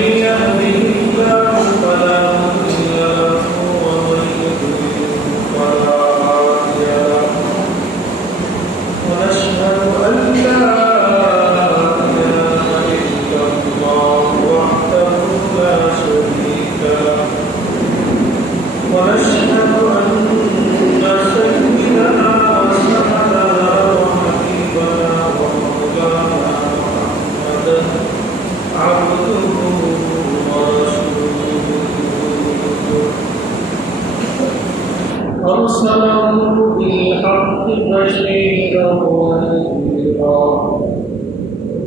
يهده الله فلا مضل له ومن يضلل فلا هادي له ونشهد أن لا إله إلا الله وحده لا شريك له ونشهد أن سيدنا وسندنا وحبيبنا ومولانا محمدا عبده ورسوله أرسله بالحق بشيرا ونذيرا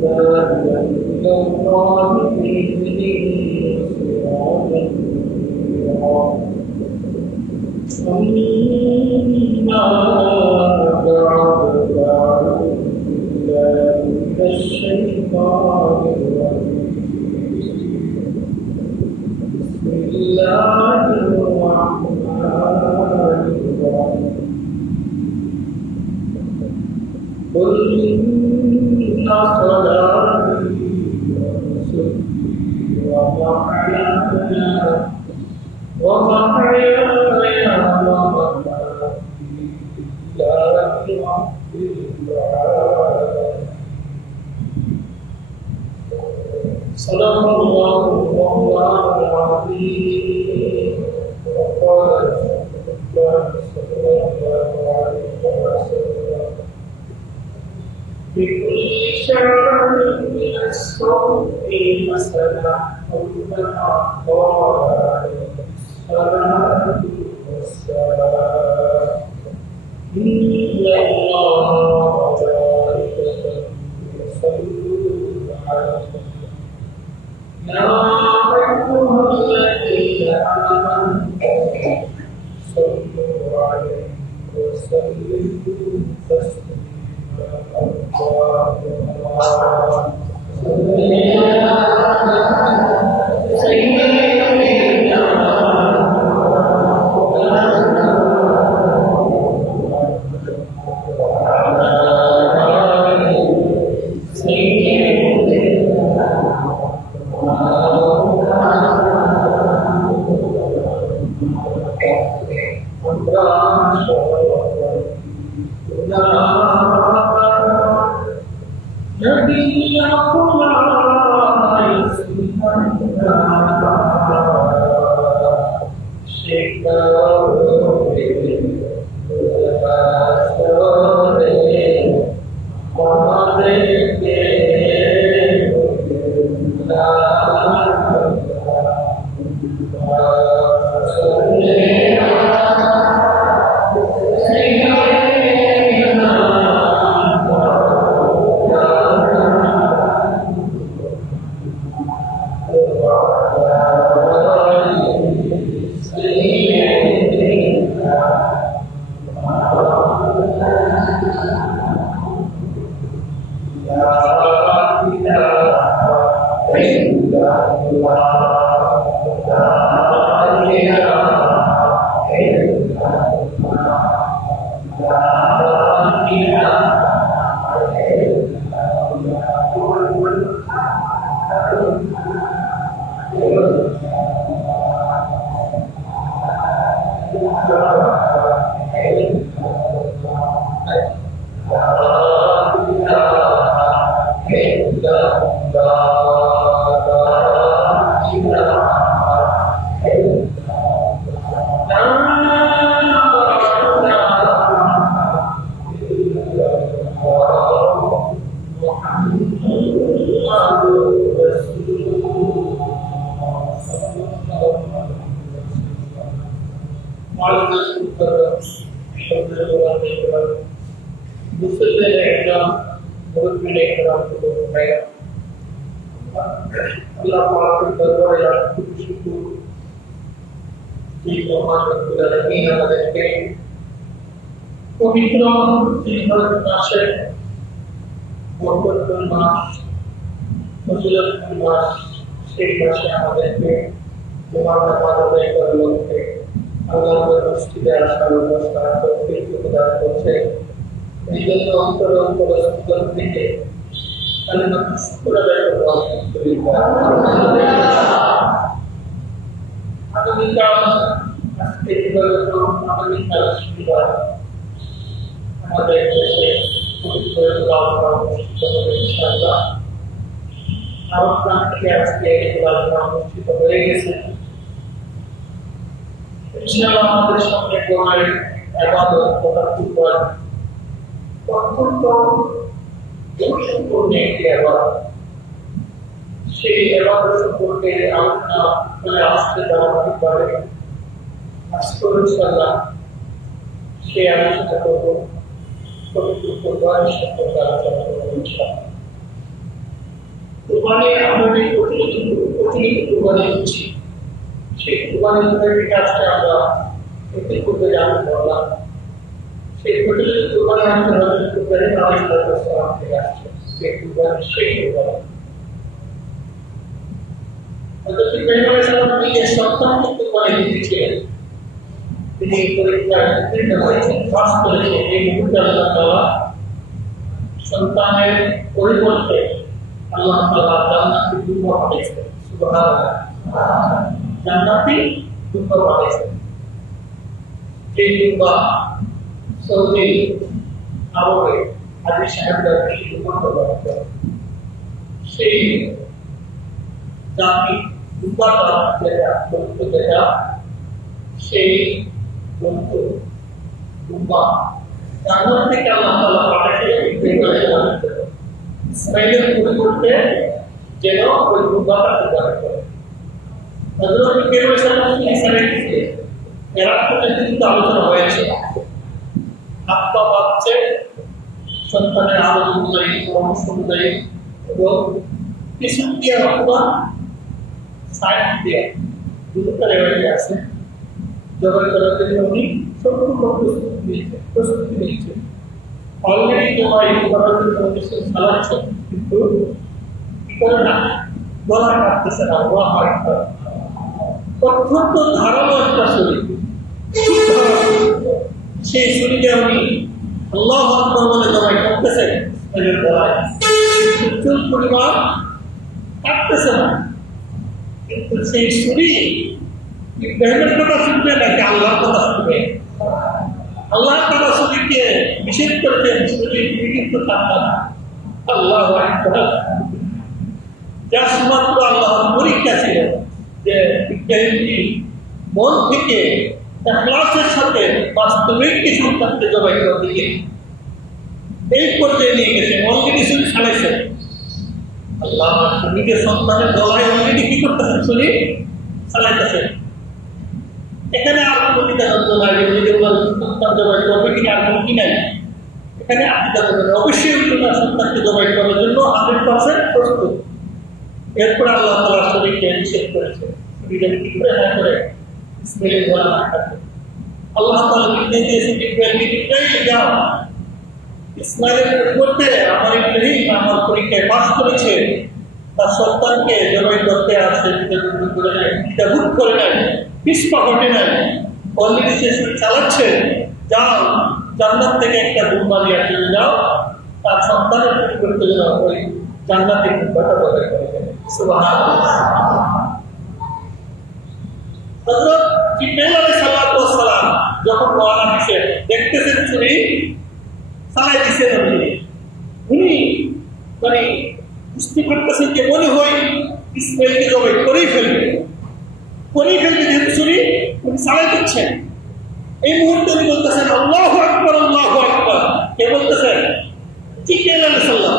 داعيا إلى الله بإذنه وسراجا منيرا أما بعد فأعوذ بالله من الشيطان الرجيم بسم الله الرحمن الرحيم قل إن صلاتي ونسكي ومحياي ومماتي لله رب العالمين صدق الله العظيم وقال الله صلى الله عليه وسلم بكل شعر من الصوت حسنة كما قال عليه الصلاة والسلام إن الله وملائكته يصلون على النبي يا أيها الذين آمنوا صلوا عليه وسلموا تسليما اللهم صل على سيدنا পবিত্র জিলহজ মাসে বরকতুল মাস ফজিলতুল মাস সেই মাসে আমাদেরকে জুমার নামাজ আদায় করার লক্ষ্যে আল্লাহর মসজিদে আসার ব্যবস্থা তৌফিক প্রদান করছে। এই জন্য অন্তরে অন্তরে থেকে কালিমাতুশ শুকর আদায় করব আলহামদুলিল্লাহ। বৃহস্পতিবার আমাদের দেশে পবিত্র লালবাগ অনুষ্ঠিত হবে ইনশাআল্লাহ। আমার প্রাণ থেকে আজকে লালবাগ অনুষ্ঠিত হয়ে গেছে। ইনশাআল্লাহ আমাদের সামনে কোরআন ইবাদত করার পর অত্যন্ত গুরুত্বপূর্ণ একটি ইবাদত। সেই ইবাদত সম্পর্কে আলোচনা করে আসতে দেওয়া হতে পারে। আজকে ইনশাআল্লাহ সেই আলোচনা করব, পবিত্র কোরআন সম্পর্কে আলোচনা করব ইনশাআল্লাহ। কোরআনে আমরা যে প্রতিনিয়ত কোরআনে হচ্ছি, সেই কোরআনের কাজটা আমরা একটি করতে জানতে পারলাম। সেই প্রতিনিয়ত কোরআনে আমাদের হজরত ইব্রাহিম আলাইহিস সালাম থেকে আসছে, সেই কোরআন সেই কোরআন। হযরত ইব্রাহিম আলাইহিস সালাম নিজের সন্তানকে কোরআনে দিয়েছিলেন। তিনি পরীক্ষায় উত্তীর্ণ হয়েছেন, পাস করেছেন। এই মুহূর্তে আল্লাহ তাআলা সন্তানের পরিবর্তে আল্লাহ তাআলা জান্নাতি দুম্বা পাঠিয়েছেন। সুবহানাল্লাহ, জান্নাতি দুম্বা পাঠিয়েছেন। এই দুম্বা সৌদি আরবে হাজী সাহেবরা বেশি দুম্বা ব্যবহার করে। সেই জাতি দুম্বাটা যেটা সেই জন্তু দুম্বা জান্নাত থেকে আল্লাহ তাআলা পাঠিয়েছিলেন ইসমাইলের পরিবর্তে যেন ওই দুম্বাটা ব্যবহার করে। হযরত ইব্রাহিম আলাইহিস সালাম ইসরায়েলকে এরা পর্যন্ত আলোচনা হয়েছে। আত্মা বাচ্চে সন্তানের আলোচনা অনুযায়ী, পরামর্শ অনুযায়ী এবং কিছু দিয়ে অথবা সাইড দিয়ে দুটো রেওয়াজে আছে। জবাই করার জন্য উনি সম্পূর্ণ প্রস্তুতি নিচ্ছেন। অলরেডি জবাই করার জন্য উনি চালাচ্ছেন, কিন্তু কি করে না, গলা কাটতেছে না। অত্যন্ত ধারালো একটা শরীর, সেই শরীরে উনি আল্লাহু আকবার বলে জবাই করতেছেন। এর গলায় প্রচুর পরিমাণ কাটতেছে না, কিন্তু সেই শরীর ইব্রাহিমের কথা শুনবে নাকি আল্লাহর কথা শুনবে? আল্লাহ তাআলা শরীরকে নিষেধ করেছেন, শরীর কিন্তু থাকবে না। আল্লাহু আকবার। যা শুধুমাত্র আল্লাহর পরীক্ষা ছিল যে ইব্রাহিমকে মন থেকে ইখলাসের সাথে বাস্তবিক কি সন্তানকে জবাই করে দিলেন। এই পর্যায়ে নিয়ে গেছে, অলরেডি শরীর চালাইছেন। আল্লাহ নিজের সন্তানের গলায় অলরেডি কি করতেছেন, শরীর চালাইতেছেন। এখানে আর কোনো দ্বিধাদ্বন্দ্ব নাই যে নিজের সন্তান জবাই করবে কিনা, আর কোনো কি নাই। এখানে আর দ্বিধাদ্বন্দ্ব নেই, অবশ্যই তার সন্তানকে জবাই করার জন্য 100% প্রস্তুত। এরপরে আল্লাহ তাআলা শরীরকে নিষেধ করেছে, শরীরে কি করে না করে ইসমাইলের গলা না কাটে। আল্লাহ তাআলা নির্দেশ দিয়েছেন ইব্রাহিমকে যাও, ইসমাইলের পরিবর্তে আমার ইব্রাহিম আমার পরীক্ষায় পাস করেছে, তার সন্তানকে জবাই করতে আসছে, দ্বিধাবোধ করে নাই, পিছপা ঘটে নাই, অলরেডি সে চালাচ্ছে। যাও, জান্নাত থেকে একটা দুম্বা নিয়ে চলে যাও, তার সন্তানের পরিবর্তে যেন ওই জান্নাতের দুম্বাটা জবাই করে দেবে। সুবহানাল্লাহ। হযরত জিবরাইল আলাইহিস সালাম যখন রওনা দিয়েছেন, দেখতেছেন ছুরি চালাই দিচ্ছেন উনি, মানে বুঝতে পারতেছেন যে মনে হয় ইসমাইলকে জবাই করেই ফেলবে যেহেতু ছুরি উনি চালাই দিচ্ছেন। এই মুহূর্তে উনি বলতেছেন আল্লাহু আকবার, আল্লাহু আকবার। কে বলতেছেন? জিবরাইল আলাইহিস সালাম।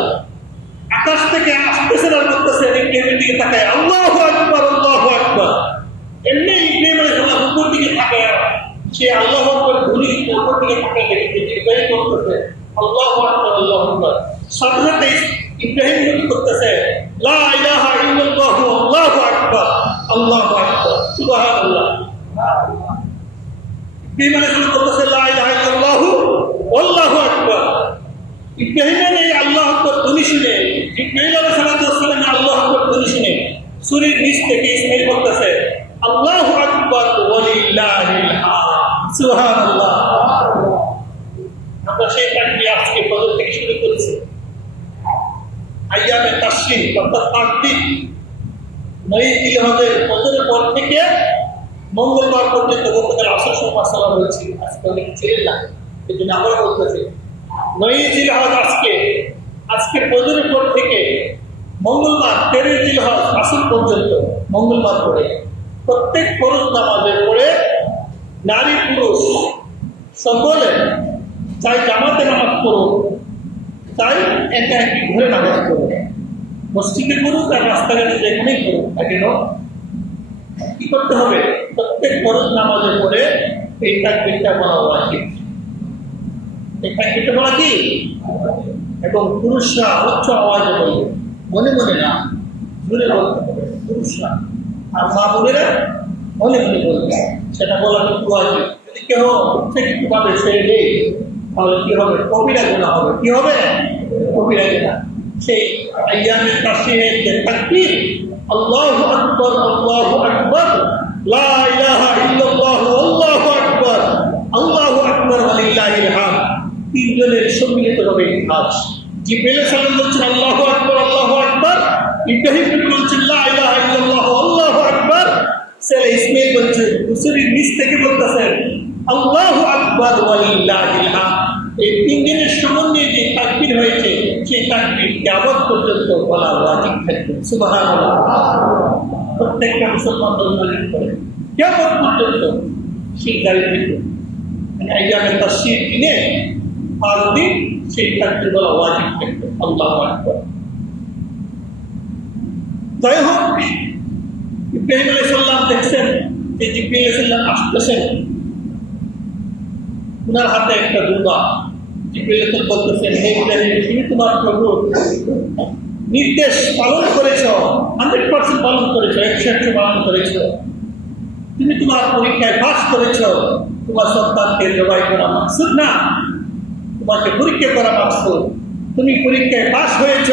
আকাশ থেকে আসতেছেন আর বলতেছেন, ইব্রাহিমের দিকে তাকায় আল্লাহু আকবার, আল্লাহু আকবার। এমনি ইব্রাহিম আলাইহিস সালাম উপর দিকে তাকায়, সে আল্লাহু আকবার বলি উপর দিকে তাকায় দেখে ইব্রাহিম বলতেছে আল্লাহু আকবার, আল্লাহু আকবার। সাথে ইব্রাহিম করতেছে লা ইলাহা ইল্লাল্লাহু আল্লাহু আকবার, আল্লাহু আকবার, সুবহানাল্লাহ। ইব্রাহিম আলাইহিস সালাম বলতেছে লা ইলাহা ইল্লাল্লাহু আল্লাহু আকবার। ইব্রাহিমের এই আল্লাহু আকবার ধ্বনি শুনে, জিবরাইল আলাইহিস সালাম আল্লাহু আকবার ধ্বনি শুনে সূরার নিচ থেকে ইসমাইল বলতেছে আল্লাহু আকবার ওয়ালিল্লাহিল হামদ, সুবহানাল্লাহ। আমরা সেই প্রক্রিয়া আজকে ফজর থেকে শুরু করেছি। আইয়ামে তাশরিক অর্থাৎ 5 দিন, 9 জিলহজের ফজরের পর থেকে মঙ্গলবার পর্যন্ত গতকাল আসর সময় সালাম হয়েছি, আজকে অনেক ছিলেন না, এই জন্য আমরা বলতেছি 9 জিলহজ আজকে ফজরের পর থেকে মঙ্গলবার 13 জিলহজ আসর পর্যন্ত মঙ্গলবার পরে প্রত্যেক ফরজ নামাজের পরে নারী পুরুষ সকলে চাই জামাতে নামাজ পড়ুক, চাই একা একই ঘরে নামাজ পড়ুক, মসজিদে করুক আর রাস্তাঘাটে যেখানেই করুক না কেন, কি করতে হবে? প্রত্যেক ফরজ নামাজের পরে এই তাকবীরটা বলা উচিত। এই তাকবীরটা বলা কি? এবং পুরুষরা উচ্চ আওয়াজে বলবে, মনে মনে না, জোরে বলতে হবে পুরুষরা, আর মা বোনেরা মনে মনে বলবে, সেটা বলা কিন্তু উচিত। যদি কেউ উচ্চকিত ভাবে ছেড়ে দেয় তাহলে কি হবে? কবিরা গুনাহ হবে। কি হবে? কবিরা গুনাহ। সেই আইয়ামে তাশরীকের যে তাকবীর, আল্লাহু আকবার, আল্লাহু আকবার, লা ইলাহা ইল্লাল্লাহ, আল্লাহু আকবার, আল্লাহু আকবার ওয়া লিল্লাহিল হামদ, তিনজনের সম্মিলিতভাবে কাজ। জিবরাইল সালাম বলছেন আল্লাহু আকবার, আল্লাহু আকবার, ইব্রাহিম নবী বলছেন লা ইলাহা ইল্লাল্লাহ, আল্লাহু আকবার, ছেলে ইসমাঈল বলছেন হুসুরের নিচ থেকে বলতেছেন আল্লাহু আকবার ওয়া লিল্লাহিল হামদ। এই তিনজনের সমন্বয়ে যে তাকবীর হয়েছে সেই তাকবীর কিয়ামত পর্যন্ত বলা ওয়াজিব থাকবে। সুবহানাল্লাহ। প্রত্যেকটা মুসলমান দলমালিক করে কিয়ামত পর্যন্ত সেই দায়িত্ব, মানে আইয়ামে তাশরীক দিনে 5 দিন সেই তাকবীর বলা ওয়াজিব থাকবে। আল্লাহু আকবার। যাই হোক, ইব্রাহিম আলাইহিস সালাম দেখছেন যে জিবরাইল আলাইহিস সালাম আসতেছেন, উনার হাতে একটা দুর্বা। জিবরাইল বলতেছেন, হে ইব্রাহিম, তুমি তোমার প্রভুর নির্দেশ পালন করেছ, 100% পালন করেছ, 100% পালন করেছ। তুমি তোমার পরীক্ষায় পাস করেছ, তোমার সন্তানকে জবাই করা মাকসুদ না, তোমাকে পরীক্ষা করা মাকসুদ। তুমি পরীক্ষায় পাস হয়েছ,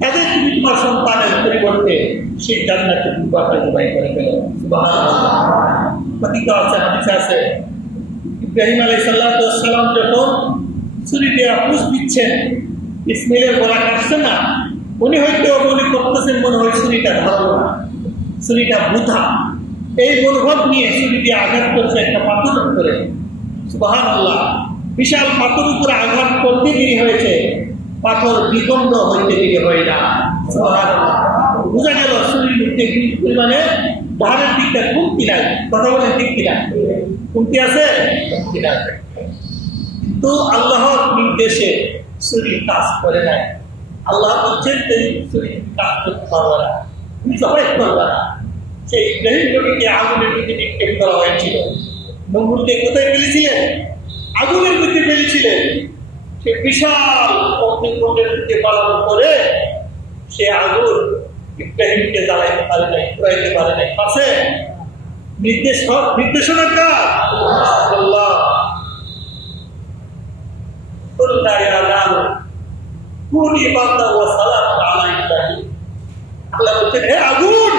কাজে তুমি তোমার সন্তানের পরিবর্তে সেই জান্নাতে দুর্বাটা জবাই করে ফেল। সুবহানাল্লাহ। প্রতীক আছে, হাদিসে আছে, ইব্রাহিম আলাইহিস সালাম যখন ছুরি দিয়ে পুষ দিচ্ছেন, ইসমাইলের গলা কাটছে না, উনি হয়তো মনে করতেছেন মনে হয় ছুরিটা ধরল না, ছুরিটা বুধা, এই মনোভাব নিয়ে ছুরি দিয়ে আঘাত করছে একটা পাথর করে। সুবহানাল্লাহ। বিশাল পাথর উপরে আঘাত করতে দেরি হয়েছে, পাথর বিগন্ধ হইতে দেরি হয় না। সুবহানাল্লাহ। বোঝা গেল ছুরির মধ্যে পরিমাণে ধারের দিকটা কমতি নাই। কথা বলে ঠিক কিনা? কমতি আছে? কমতি নাই। কিন্তু আল্লাহর নির্দেশে ছুরি কাজ করে নাই। আল্লাহ বলছেন ছুরি কাজ করতে পারবে না, তুমি জবাই করবে না। সেই ইব্রাহিম নবীকে আগুনের মধ্যে নিক্ষেপ করা হয়েছিল। নমরুদকে কোথায় ফেলেছিলেন? আগুনের মধ্যে ফেলেছিলেন। সে বিশাল অগ্নিকুণ্ডের মধ্যে পালন করে সে আগুন ইব্রাহিমকে জ্বালাইতে পারে নাই, পুরাইতে পারে নাই। পাশে নির্দেশনা কার? আল্লাহ। হে আগুন,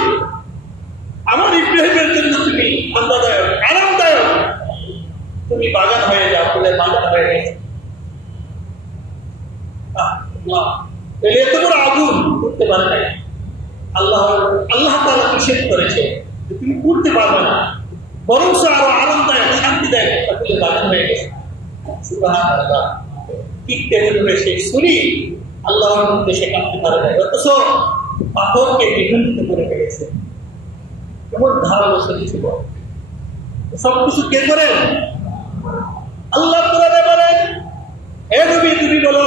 আমার ইব্রাহিমের জন্য তুমি আনন্দদায়ক, আরামদায়ক, তুমি বাগান হয়ে যাও, বলে বাগান হয়ে গেছে। এত বড় আগুন করতে পারে নাই। আল্লাহ তাআলা নিষেধ করেছে যে তুমি করতে পারবে না, বরং আরো আরামদায়ক, শান্তিদায়ক, তাহলে বাগান হয়ে গেছে। সুবহানাল্লাহ। ঠিক তেমনি সেই ছুরি আল্লাহর নির্দেশে কাটতে পারে নাই, অথচ পাথরকে বিখণ্ডিত করে ফেলেছে। কেমন ধারালো ছুরি ছিল! সবকিছু কে করেন? আল্লাহ কোরআনে বলেন, হে নবী তুমি বলো,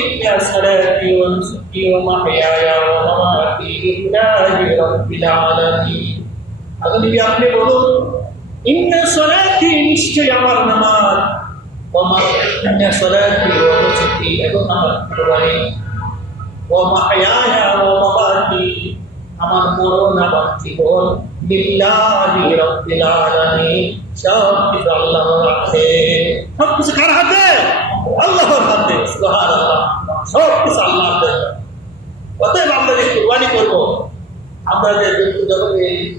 ইন্না সালাতি ওয়া নুসুকি ওয়া মাহইয়ায়া ওয়া মামাতি লিল্লাহি রাব্বিল আলামিন। নবী আপনি বলুন, ইন্না সালাতি, নিশ্চয় আমার নামাজ, ইন্না সালাতি ওয়া নুসুকি, এবং আমার কুরবানি, ওয়া মাহইয়ায়া ওয়া মামাতি, আমার মরণ আমার জীবন, লিল্লাহি রাব্বিল আলামিন, সব কিছু আল্লাহর হাতে। সব কিছু কার হাতে? আল্লাহর হাতে। সুবহানাল্লাহ। সব কিছু আল্লাহর হাতে। অতএব আমরা যে কুরবানি করবো, আমরা যে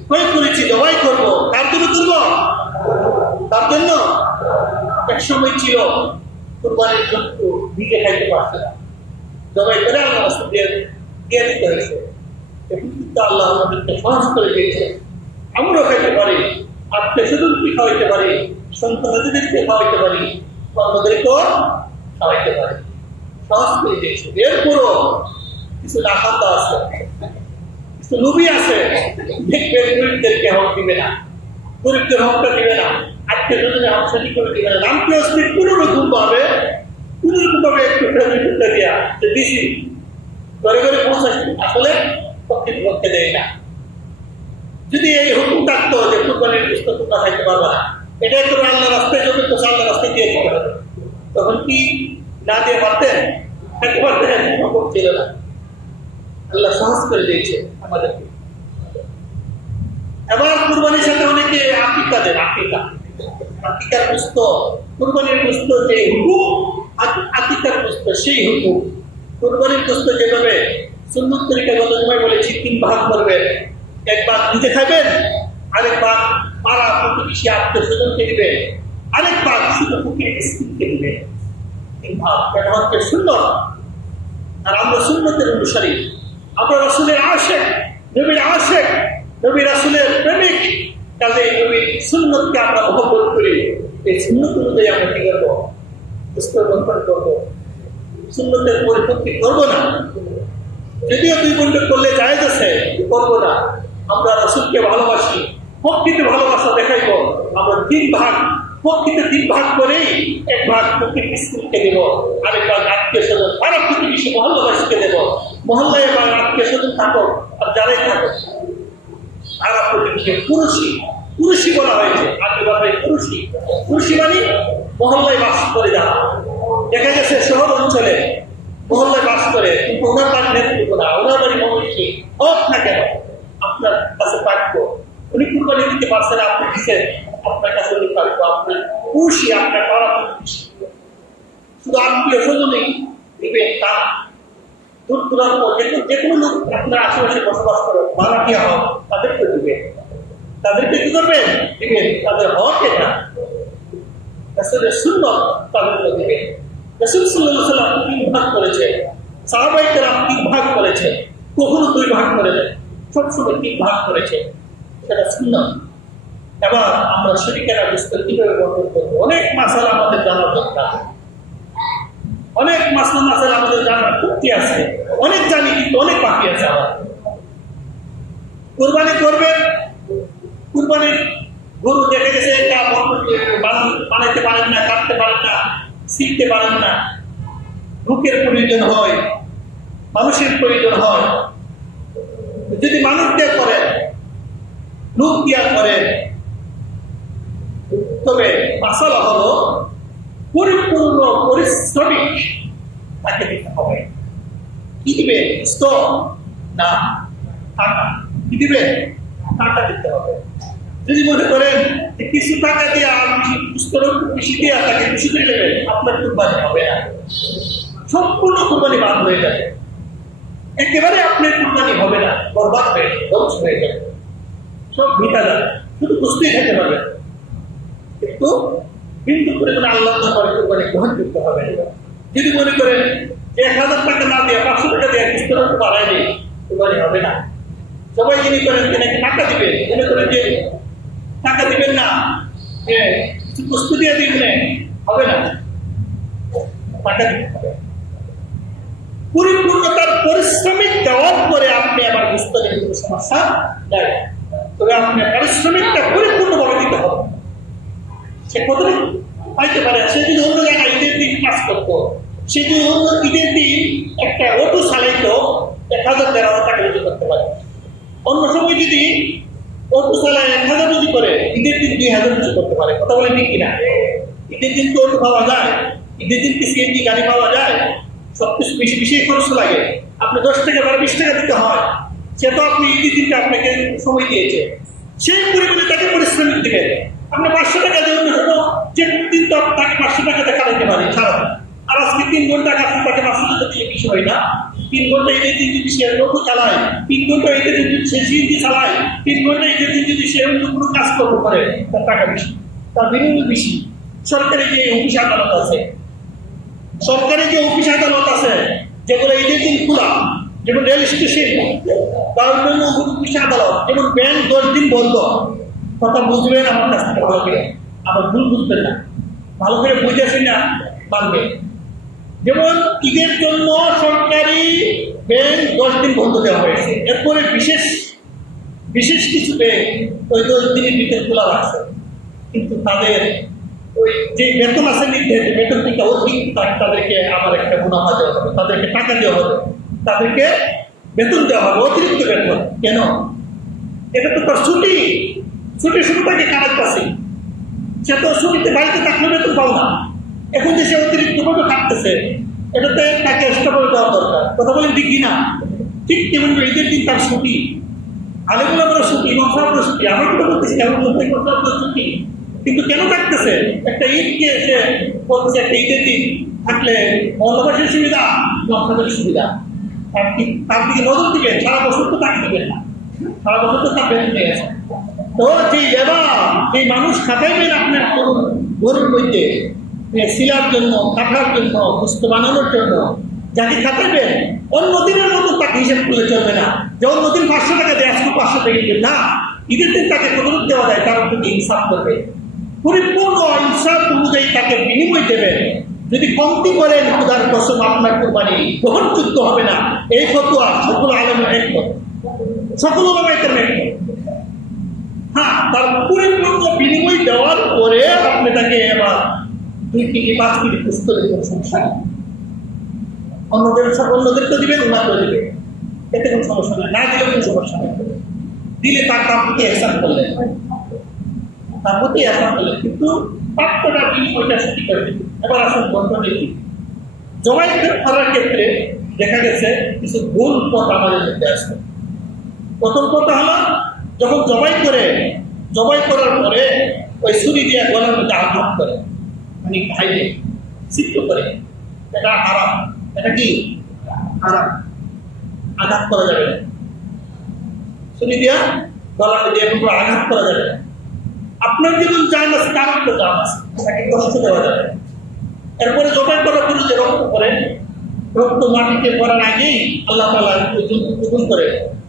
ক্রয় করেছি, জবাই করবো, কার জন্য করবো? তার জন্য। এক সময় ছিল কুরবানির জন্তু নিজে খাইতে পারছে না, জবাই করে আল্লাহ দিয়ে দিতে হয়েছে। এখন কিন্তু আল্লাহ আমাদেরকে সহজ করে দিয়েছে, আমরাও খাইতে পারি। আত্মীয় স্বজনকে খাওয়াইতে পারি, সন্তানদেরকে খাওয়াইতে পারি, অন্যদেরকেও খাওয়াইতে পারি, সহজ করে দিয়েছে। এরপরও কিছু ডাকাত আছে, কিছু লোভী আছে, দেখবেন গরিবদেরকে হক দিবে না, গরিবদের হকটা দিবে না, আত্মীয় স্বজনের হক সেটি করে দিবে না। নামকে অস্তিত্ব কোনোরকম ভাবে একটু ফেসবুকটা দেওয়া যে দিছি ঘরে ঘরে পৌঁছাচ্ছি, আসলে পক্ষে দেয় না। যদি এই হুকুম থাকতো যে কুরবানির গোশত তোমরা খাইতে পারবে না, এটা একটু আল্লাহ রাস্তায় জমি তো আল্লাহ রাস্তায় দিয়ে দিতে হবে, তখন কি না দিয়ে পারতেন? খাইতে পারতেন? হুকুম ছিল না। আল্লাহ সহজ করে দিয়েছে আমাদেরকে। এবার কুরবানির সাথে অনেকে আকিকা দেন, আকিকার গোশত, কুরবানির গোশত যে হুকুম, আকিকার গোশত সেই হুকুম। কুরবানির গোশত যেভাবে সুন্নত তরিকা গত সময় বলেছি 3 ভাগ করবেন, 1 ভাগ নিজে খাবেন, আরেক ভাগ পাড়া প্রতিবেশী আত্মীয় স্বজনকে দিবেন, আরেক ভাগ শুধু ফকির মিসকিনকে দিবেন। 3 ভাগ। এটা হচ্ছে সুন্নত। আর আমরা সুন্নতের অনুসারী, আমরা রাসূলের আশিক, নবীর আশিক, নবী রাসূলের প্রেমিক, কাজে এই নবীর সুন্নতকে আমরা মহব্বত করি। এই সুন্নত অনুযায়ী আমরা কি করবো? বন্টন করবো, সুন্নতের পরিপন্থী করবো না। যদিও 2 বন্টন করলে জায়েজ আছে, করবো না। আমরা রাসূলকে ভালোবাসি, প্রকৃতি ভালোবাসা দেখাইব। আমরা 3 ভাগ, প্রকৃতি 3 ভাগ করেই 1 ভাগ ফকির মিসকিনকে দেব, আরেক ভাগ আত্মীয় স্বজন পাড়া প্রতিবেশী মহল্লাবাসীকে দেব। মহল্লায় এবার আত্মীয় স্বজন থাকো আর যারাই থাকো পাড়া প্রতিবেশী পুরুষী বলা হয়েছে। আগে বলা হয় পুরুষী মানে মহল্লায় বাস করে যারা। দেখা গেছে শহর অঞ্চলে মহল্লায় বাস করে, কিন্তু ওনার বাড়ি নেতৃত্ব না, ওনার বাড়ি মহিষী হোক না কেন, আপনার কাছে প্রাপ্য। উনি কুরবানি দিতে পারছেন, আপনি দিচ্ছেন, আপনার কাছে উনি প্রাপ্য। আপনার পুরুষী, আপনার পাড়া প্রতিবেশী, শুধু আত্মীয় স্বজনই দিবেন তা দূর দূরান্ত যে কোনো লোক আপনার আশেপাশে বসবাস করে ভাড়াটিয়া হোক, তাদেরকে দিবেন। তাদেরকে কি করবেন? দিবেন। তাদের হক এটা, রাসূলের সুন্নাত, তাদেরকে দিবেন। রাসূল সাল্লাল্লাহু আলাইহি ওয়াসাল্লাম 3 ভাগ করেছে, সাহাবায়ে কেরাম 3 ভাগ করেছে, কখনো 2 ভাগ করে দেন, সবসময় 3 ভাগ করেছে, সেটা সুন্নাত। এবার আমরা শরীকেরা বুঝতে কিভাবে বর্ণন করবো? অনেক মাসালা আমাদের জানার দরকার, অনেক মাসালা আমাদের জানার যুক্তি আছে, অনেক জানি কিন্তু অনেক বাকি আছে। আমার কুরবানি করবেন, কুরবানির গরু দেখে গেছে এটা বানাইতে পারেন না, কাটতে পারেন না, শিখতে পারেন না, লোকের প্রয়োজন হয়, মানুষের প্রয়োজন হয়। যদি মানুষ দিয়ে করেন, লোক দিয়া করেন, তবে মাসালা হলো পরিপূর্ণ পরিশ্রমিক তাকে দিতে হবে। কি দিবে? স্টোর না টাকা। কি দিবে? টাকা দিতে হবে। যদি মনে করেন কিছু টাকা দিয়ে বেশি দিয়ে তাকে খুশি করে দেবেন, আপনার কুরবানি হবে না, সম্পূর্ণ কুরবানি বাদ হয়ে যাবে, একেবারে আপনার কুরবানি হবে না, বরবাদ হয়ে যাবে, ধ্বংস হয়ে যাবে, সব ভিটা যাবে, শুধু বুঝতেই খেতে পারবেন। কিন্তু পরিমাণে আল্লাহ করে কুরবানি গ্রহণ করতে হবে। যদি মনে করেন যে 1000 টাকা না দিয়ে 500 টাকা দিয়ে কিস্তির বাড়ায় নেই, কুরবানি হবে না। সবাই যিনি করেন তিনি টাকা দিবেন, মনে করেন যে টাকা দিবেন না, কিছু বস্তু দিয়ে দিবেন, হবে না, টাকা দিতে হবে। পরিপূর্ণ তার পারিশ্রমিক দেওয়ার পরে আপনি আবার বুঝতে গেলে কোনো সমস্যা নেই, তবে আপনার পারিশ্রমিকটা পরিপূর্ণভাবে দিতে হবে। সে কতদিন পাইতে পারে? সে যদি অন্য জায়গায় ঈদের দিন কাজ করতো, সে যদি অন্য ঈদের দিন একটা অটো চালাইতো, 1000-11,000 টাকা রুজু করতে পারে। অন্য সময় যদি অটো চালায় 1000 রুজু করে, ঈদের দিন 2000 রুজু করতে পারে। কথা বলে ঠিক কিনা? ঈদের দিন তো অটো পাওয়া যায়, ঈদের দিন কি সিএনজি গাড়ি পাওয়া যায়, সবকিছু বেশি বেশি খরচ লাগে। আপনি 10 টাকা বা 20 টাকা দিতে হয়, সে তো আপনি ঈদের দিনটা আপনাকে সময় দিয়েছে, সেই পরিমাণে তাকে পরিশ্রমিক দিবেন। আপনি 500 টাকা দেবেন, যে দিন তো তাকে 500 টাকা দেখা দিতে পারি সারাদিন। আর আজকে 3 ঘন্টা কাছে তাকে 500 টাকা দিয়ে বেশি হয় না। 3 ঘন্টা ঈদের দিন যদি সে লোক চালায়, 3 ঘন্টা ঈদের দিন যদি সে সিএনজি চালায়, 3 ঘন্টা ঈদের দিন যদি সে অন্য কোনো কাজকর্ম করে, তার টাকা বেশি, তার বিনিয়োগ বেশি। সরকারি যে অফিস আদালত আছে, যেগুলো ঈদের দিন খোলা, যেমন রেল স্টেশন বা অন্যান্য অফিস আদালত, যেমন ব্যাংক 10 দিন বন্ধ, কথা বুঝবেন আমার কাছ থেকে ভালো করে, আবার ভুল বুঝবেন না, ভালো করে বুঝে না মানবেন। যেমন ঈদের জন্য সরকারি ব্যাংক 10 দিন বন্ধ দেওয়া হয়েছে, এরপরে বিশেষ বিশেষ কিছু ব্যাংক ওই 10 দিনের ভিতরে খোলা রাখছে, কিন্তু তাদের ওই যে বেতন আছে নির্ধারিত বেতন থেকে অধিক তাদেরকে আবার একটা মুনাফা দেওয়া হবে, তাদেরকে টাকা দেওয়া হবে, তাদেরকে বেতন দেওয়া হবে, অতিরিক্ত বেতন। কেন? এটা তো তার ছুটি, ছুটির শুরুটাকে কারার কাছে, সে তো ছুটিতে বাড়িতে থাকলে বেতন পাও না, এখন যে সে অতিরিক্তভাবে থাকতেছে এটাতে তাকে এক্সট্রা করে দেওয়া দরকার। কথা বলেন ঠিক কিনা? ঠিক তেমন ঈদের দিন তার ছুটি, আলেগুলো আমরা ছুটি, মশাগুলো ছুটি, আমরা তো বলতেছি কেমন ছুটি, কিন্তু কেন থাকতেছে? একটা ঈদকে এসে বলতেছে একটা ঈদের দিন থাকলে মহল্লাবাসীর সুবিধা, মশাদের সুবিধা, তার দিকে নজর দিবেন, সারা বছর তো তাকে দিবেন না, সারা বছর তো তার বেতন নিয়ে গেছে। তো যে লেবার, যে মানুষ খাটাইবেন আপনার গরুর মধ্যে শিলার জন্য, কাঠার জন্য, বস্তু বানানোর জন্য, যাকে খাটাইবেন অন্য দিনের মতো তাকে হিসেব করে চলবে না যে অন্য দিন 500 টাকা দেয় আজকে 500 টাকা দিবেন না, ঈদের দিন তাকে কতটুকু দেওয়া যায় তার প্রতি ইনসাফ করবে, পরিপূর্ণ ইনসাফ অনুযায়ী তাকে বিনিময় দেবেন। যদি কমতি করেন খোদার কসম আপনার কুরবানি গ্রহণযোগ্য হবে না। এই ফতোয়া সকল আলেমের একমত, সকল আলেমের একমত। হ্যাঁ, তার পরিপূর্ণ বিনিময় দেওয়ার পরে আপনি তাকে এবার 2 কেজি 5 কেজি পুস্তক দেবেন, সমস্যা নেই। অন্যদেরকে দিবেন, ওনাকেও দিবেন, এতে কোনো সমস্যা নেই, না দিলে কোনো সমস্যা নেই। দিলে তার প্রতি এহসান করলেন, তার প্রতি এহসান করলেন, কিন্তু প্রাপ্যটা বিনিময়টা সত্যি করে দিবেন। এবার আসুন বন্ধনে কি জবাই করার ক্ষেত্রে দেখা গেছে কিছু ভুল পথ আমাদের মধ্যে আসবে। প্রথম কথা হলো যখন জবাই করার পরে ওই ছুরি দিয়ে গলার মধ্যে আঘাত করে, মানে ভাইলে চিত্র করে, এটা হারাম। এটা কি হারাম? আঘাত করা যাবে না, ছুরি দিয়া গলার মধ্যে এরকম আঘাত করা যাবে না। আপনার যেমন জান আছে তার তো জান আছে, তাকে কষ্ট দেওয়া যাবে। এরপরে জবাই করার পরে যে রক্ত করে, রক্ত মাটিতে পড়ার আগেই আল্লাহ তাআলা গ্রহণ করে,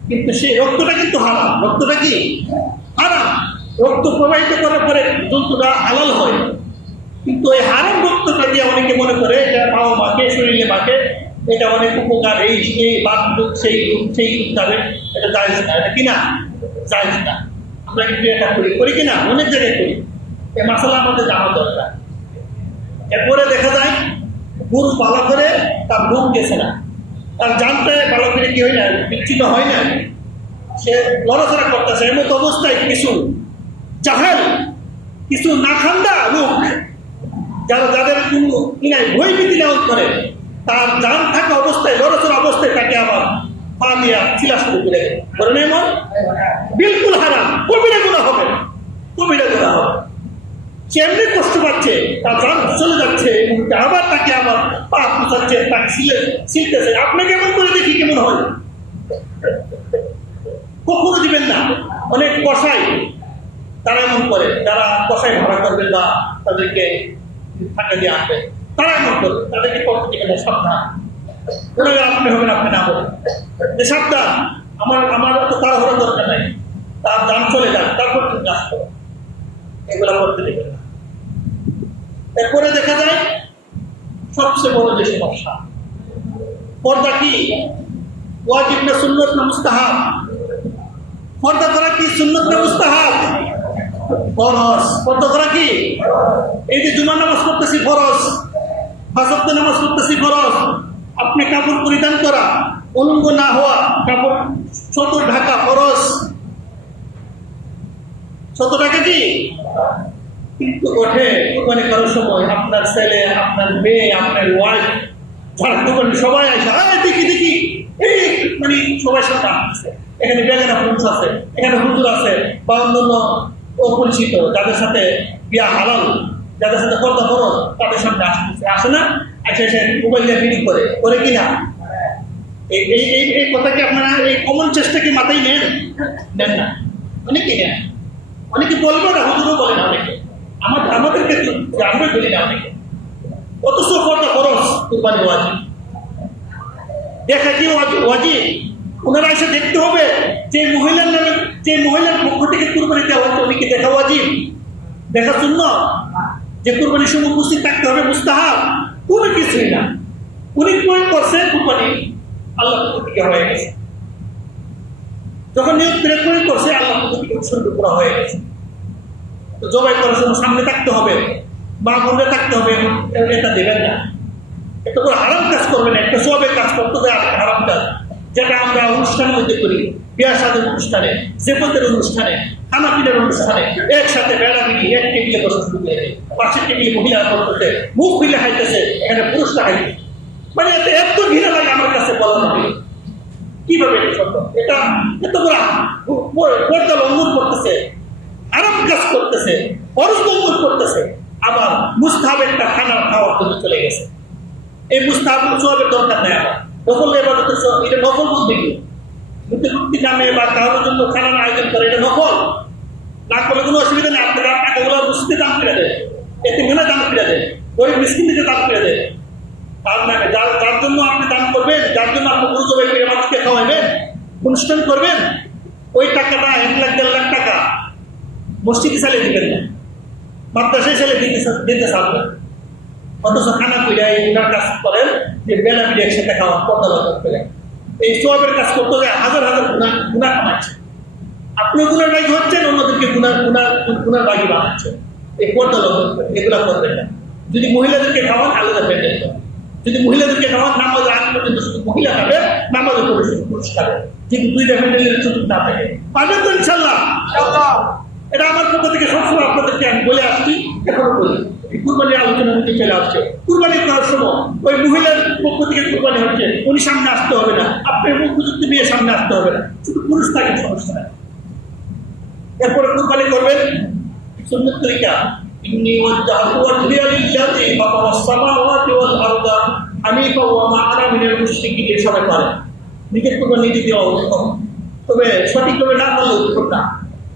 কিন্তু সেই রক্তটা কিন্তু হারাম। রক্তটা কি হারাম? রক্ত প্রবাহিত করার পরে জন্তুটা হালাল হয়, কিন্তু ওই হারাম রক্তটা দিয়ে অনেকে মনে করে এটা পাও মাকে, শরীরে মাকে, এটা অনেক উপকার, এই বাদ সেই উপকারে, এটা জায়েজ না। এটা কিনা জায়েজ না। আমরা কিন্তু এটা করি কিনা, অনেক জায়গায় করি। এই মাসালা আমাদের জানা দরকার। এরপরে দেখা যায় গরু ভালো করে তার ঘুম গেছে না, তার জানতে ভালো করে কি হয় না, বিচ্ছিন্ন হয় না, সে লড়াচড়া করতেছে। এমন অবস্থায় কিছু জাহেল, কিছু নাখান্দা লোক, যাদের কোনো কিনায় ভয়ভীতি নেওয়া করে, তার জান থাকা অবস্থায়, লড়াচড়া অবস্থায় তাকে আবার পা দিয়া চিলা শুরু করে করেন, এমন বিলকুল হারাম, কবিরা গুনাহ হবে, কবিরা গুনাহ হবে। সে এমনি কষ্ট পাচ্ছে, তার জান চলে যাচ্ছে, এবং আবার তাকে আবার পা পুষাচ্ছে, তাকে ছিলতেছে। আপনাকে এমন করে দেখি কেমন হয়? কখনো দিবেন না। অনেক কসাই তারা এমন করে, যারা কসাই ভাড়া করবেন বা তাদেরকে টাকা দিয়ে আনবেন, তারা এমন করে, তাদেরকে পক্ষ থেকে সাবধান, আপনি হবেন, আপনি না বলেন যে সাবধান, আমার তো তাড়াহুড়ো দরকার নাই, তার দাম চলে যান, তারপর তুমি কাজ করো, এগুলা করতে দেবেন না। এরপরে দেখা যায় সবচেয়ে বড় যে সমস্যা, পর্দা কি ওয়াজিব না সুন্নত না মুস্তাহাব? পর্দা করা কি সুন্নত না মুস্তাহাব? ফরজ। পর্দা করা কি? এই যে জুমার নামাজ পড়তেছি ফরজ, 5 ওয়াক্ত নামাজ পড়তেছি ফরজ। আপনি কাপড় পরিধান করা, উলঙ্গ না হওয়া, কাপড় চতুর ঢাকা ফরজ। শত টাকা কি? কিন্তু ওঠে কোরবানি করার সময় আপনার ছেলে, আপনার মেয়ে, আপনার ওয়াইফ, যারা কোরবানি সবাই আসে, দেখি এই মানে সবাই সাথে আসছে, এখানে বেগানা পুরুষ আছে, এখানে হুজুর আছে, বা অন্যান্য অপরিচিত যাদের সাথে বিয়া হালাল, যাদের সাথে পর্দা ফরজ, তাদের সামনে আসে না, এসে মোবাইল দিয়ে মিটিং করে কিনা? এই কথা কি আপনারা এই কমন চেষ্টাকে মাথায় নেন না? অনেকে নেন, অনেকে বলবে না, হুজুরও বলে না, অনেকে আমাদেরকে জানবে বলি না অনেকে। অথচ পর্দা ফরজ, কুরবানি ওয়াজিব। দেখা কি ওয়াজিব? ওনারা এসে দেখতে হবে যে মহিলার নামে, যে মহিলার পক্ষ থেকে কুরবানি দেওয়া হচ্ছে উনি কি দেখা ওয়াজিব, দেখা সুন্নাত, যে কুরবানির সময় উপস্থিত থাকতে হবে মুস্তাহাব, কোনো কিছুই না। উনি প্রয়োগ করছে কুরবানি, আল্লাহ পক্ষ থেকে হয়ে গেছে। যখন নিয়োগ প্রয়োগ করছে আল্লাহ পক্ষ থেকে উৎসর্গ করা হয়ে গেছে। তো জবাই করার সময় সামনে থাকতে হবে, বা মনে থাকতে হবে, এটা দেবেন না। একটা করে হারাম কাজ করবেন, একটা সবের কাজ করতে হবে, আর হারাম কাজ যেটা আমরা অনুষ্ঠানের মধ্যে করি, বিয়া শাদীর অনুষ্ঠানে, জেপতের অনুষ্ঠানে, খানা পিনার অনুষ্ঠানে, একসাথে বেড়া মিলি এক টেবিলে বসে পাশের টেবিলে মহিলারা করতেছে, মুখ খুলে খাইতেছে, এখানে পুরুষরা খাইতেছে। মানে এত ঘৃণা লাগে আমার কাছে বলা হবে কিভাবে এটা এত পর্দা লঙ্ঘন করতেছে, আরাম কাজ করতেছে, ফরজ লঙ্ঘন করতেছে, আবার মুস্তাহাব একটা খানা খাওয়ার জন্য চলে গেছে। এই মুস্তাহাব সওয়াবের দরকার নেই। আমার নফল ইবাদতের এটা নফল বলতে কি মুক্তি নামে বা কারোর জন্য খানার আয়োজন করে, এটা নফল না করলে কোনো অসুবিধা নেই। আপনারা টাকা ওগুলো মসজিদে দান করে দেন, এতে মনে দান করে দেন, গরিব মিসকিনদের দান করে দেন। তার নামে যার জন্য আপনি দান করবেন, যার জন্য আপনি গুরু জবাই করে মানুষকে খাওয়াবেন, অনুষ্ঠান করবেন, ওই টাকাটা 1 লাখ 1.5 লাখ টাকা মসজিদে চালিয়ে দিবেন না, মাদ্রাসায় চালিয়ে দিতে চাবেন। অথচ খানা পিড়া ওনার কাজ করেন যে বেলা পিড়ে একসাথে খাওয়া পর্দা লঙ্ঘন করে। এই সোয়াবের কাজ করতে গিয়ে হাজার হাজার গুণা কামাচ্ছে। আপনি গুণার বাগি হচ্ছেন, অন্যদেরকে গুণার বাগি বানাচ্ছেন। এই পর্দা লঙ্ঘন করে এগুলা করবেন না। যদি মহিলাদেরকে খাওয়ান আলাদা প্যান্ডেল করেন, যদি মহিলাদেরকে খাওয়ান নামাজ আগ পর্যন্ত শুধু মহিলা খাবে, নামাজও করে শুধু পুরুষ খাবে, কিন্তু 2টা প্যান্ডেলের সুযোগ না থাকে। পাবেন তো ইনশাল্লাহ? এটা আমার পক্ষ থেকে সবসময় আপনাদেরকে আমি বলে আসছি, এখনো বলি। কুরবানির আলোচনা মধ্যে চলে আসছে, কুরবানি করার সময় ওই মহিলার পক্ষ থেকে কুরবানি হচ্ছে, উনি সামনে আসতে হবে না, আপনার উপযুক্ত নিয়ে সামনে আসতে হবে না, শুধু পুরুষ থাকে, সমস্যা নাই। এরপরে কুরবানি করবেন সুন্নাত তরিকা, ইন্নী ওয়াজ্জাহতু ওয়াজহিয়া লিল্লাযী ফাতারাস সামাওয়াতি ওয়াল আরদা হানিফা ওয়া মা আনা মিনাল মুশরিকিন। সবাই পারে নিজের কুরবানি নিজে দেওয়া উত্তম, তবে সঠিকভাবে না করলে উত্তম না।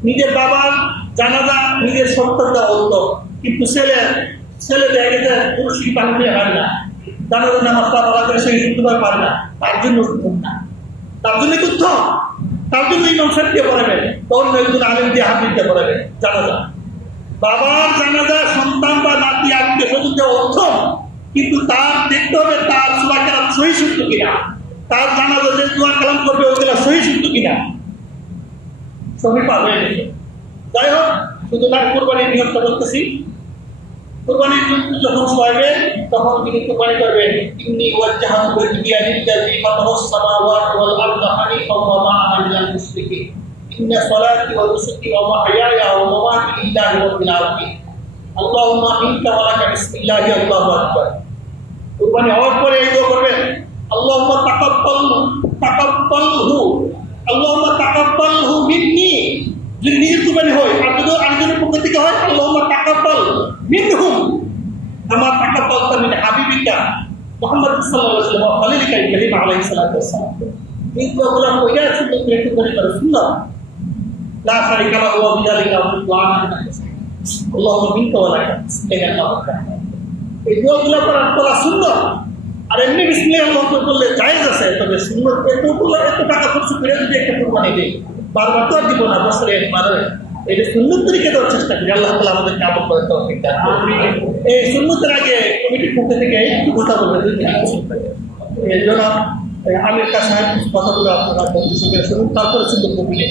নিজের বাবার জানাজা নিজের সন্তান দেওয়া উত্তম, কিন্তু ছেলে দেখা গেছে পুরুষই পালন নিয়ে পারে না, জানাজার নামাজ পড়া করে সেই শুদ্ধভাবে পারে না, তার জন্য উত্তম না, তার জন্য উত্তম। তার জন্য ইমাম সাহেব দিয়ে পড়াবেন, অন্য একজন আলেম দিয়ে হাফিজ দিয়ে পড়াবেন জানাজা। বাবার জানাজা সন্তান বা নাতি আত্মীয় স্বজন দেওয়া উত্তম, কিন্তু তার দেখতে হবে তার সূরা কেরাত সহি শুদ্ধ কিনা, তার জানাজা যে দোয়া কালাম করবে ওইগুলা সহি শুদ্ধ কিনা, সবই পাবে। যাই হোক, শুধু তার কোরবানির নিয়মটা বলতেছি। কোরবানির যখন শোয়াবে তখন তিনি কোরবানি করবেন, ইন্নী ওয়াজ্জাহতু ওয়াজহিয়া লিল্লাযী ফাতারাস সামাওয়াতি ওয়াল আরদা হানিফা ওয়া মা আনা মিনাল মুশরিকিন। ইন্না সলাতি ওয়া নুসুকি ওয়া মাহইয়ায়া ওয়া মামাতি লিল্লাহি রাব্বিল আলামিন। আল্লাহুম্মা মিনকা ওয়া লাকা বিসমিল্লাহি আল্লাহু আকবার। কোরবানি হওয়ার পরে এই দোয়া করবেন, আল্লাহুম্মা তাকাব্বালহু, আল্লাহুম্মা তাকাব্বালহু মিন্নি। যদি নিজের কুরবানি হয় আর যদি আরেকজনের পক্ষ থেকে হয়, আল্লাহুম্মা তাকাব্বাল মিনহুম কামা তাকাব্বালতা মিন হাবিবিকা মুহাম্মদ সাল্লাল্লাহু আলাইহি ওয়াসাল্লাম ওয়া খালিলিকা ইব্রাহিম আলাইহিস সালাতু ওয়াসসালাম। এই দোয়াগুলো কইরা সুন্দর করে কুরবানি করা সুন্নাত। লা শারিকা লাহু ওয়া বিযালিকা উমিরতু আনা আল্লাহুম্মা মিনকা ওয়া লাকা বিসমিল্লাহি রাহমানির রাহিম। এই দোয়াগুলো করা সুন্নাত। আর এমনি বিসমিল্লাহি আল্লাহু করলে জায়েজ আছে, তবে সুন্নাত এত টাকা খরচ করে যদি একটা কুরবানি দেই, বারবার তো দিব না, বছরে একবার এটা সুন্নত তরিকা দেওয়ার চেষ্টা করি। আল্লাহ তাআলা আমাদেরকে আমল করার তৌফিক দান করুন। এই সুন্নতের আগে কমিটির পক্ষ থেকে একটু কথা বলবেন, এই জন্য আমির কাছে কথাগুলো আপনারা বন্ধু সঙ্গে শুনুন, তারপরে সুন্দর কমিটি